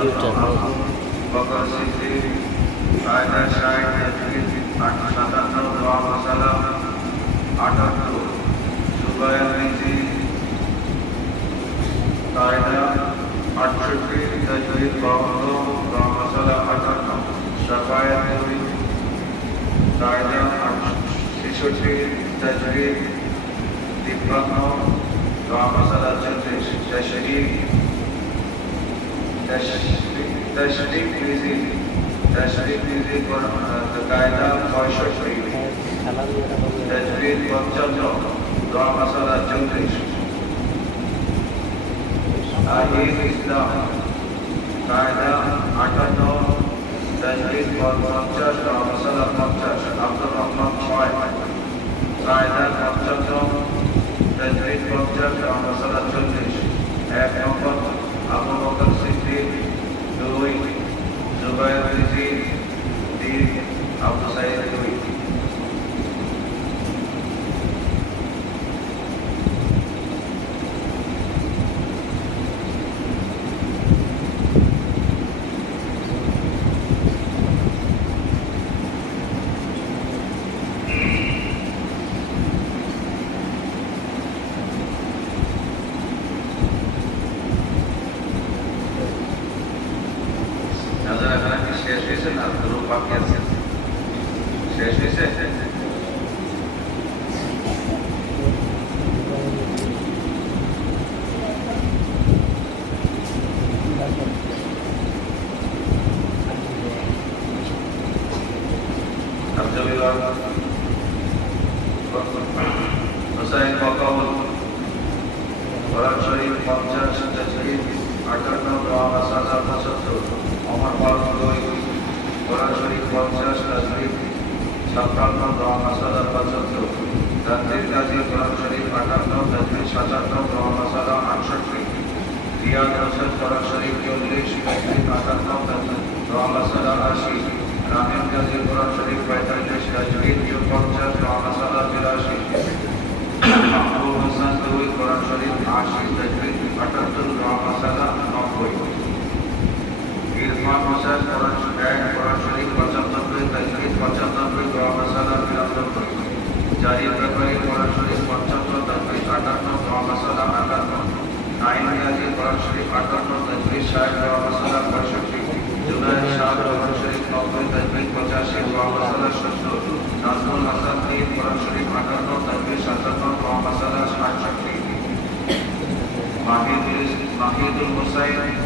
বকর সিদ্দিক কায়দা শাইখ তাজবিদ 57 দোয়া মাসালা 78 সুবাইর রিজি কায়দা 68 তাজবিদ 52 দোয়া মাসালা 58 শাফায়াত নবী কায়দা 66 তাজবিদ 53 দোয়া মাসালা 34 तशरीफ लीजिए कायदा 65 तजवीद 55 दुआ मसाला 34 ताहीर इस्लाम कायदा 58 तजवीद 50 दुआ मसाला 50 अब्दुल रहमान 6 कायदा 55 तजवीद 50 दुआ मसाला 40 एक नंबर अबू बकर सिद्दीक 2 जुबैर रिजी 3 अबू सईद 2 শেষ হয়েছে না গ্রুপ বাকি আছে শেষ হয়েছে হুসাইন বকাউল কোরআন শরীফ 50 তাজবীদ 58 দোয়া মাসালা 75 ওমর ফারুক 2 কোরআন শরীফ 50 তাজবীদ 56 দোয়া মাসালা 75 তানজিল গাজী কোরআন শরীফ 58 তাজবীদ 57 দোয়া মাসালা 68 রিয়াদ হোসেন কোরআন শরীফ 40 তাজবীদ 58 তাজবীদ দোয়া মাসালা 80 রামিন গাজী কোরআন শরীফ 45 তাজবীদ 50 দোয়া মাসালা 82 আবু হাসান 2 কোরআন শরীফ 80 তাজবীদ 78 দোয়া মাসালা 90 इरफान हुसैन कुरान शरीफ 95 तजवीद 95 दुआ मसाला 93 जाहिद रकई कुरान शरीफ 55 तजवीद 58 दुआ मसाला 58 नाइम नियाजी कुरान शरीफ 58 तजवीद 60 दुआ मसाला 65 जुनैद शाह कुरान शरीफ 90 तजवीद 85 दुआ मसाला 70 नाज़मुल हसन 3 कुरान शरीफ 58 तजवीद 57 दुआ मसाला 68 माहिदुल हुसैन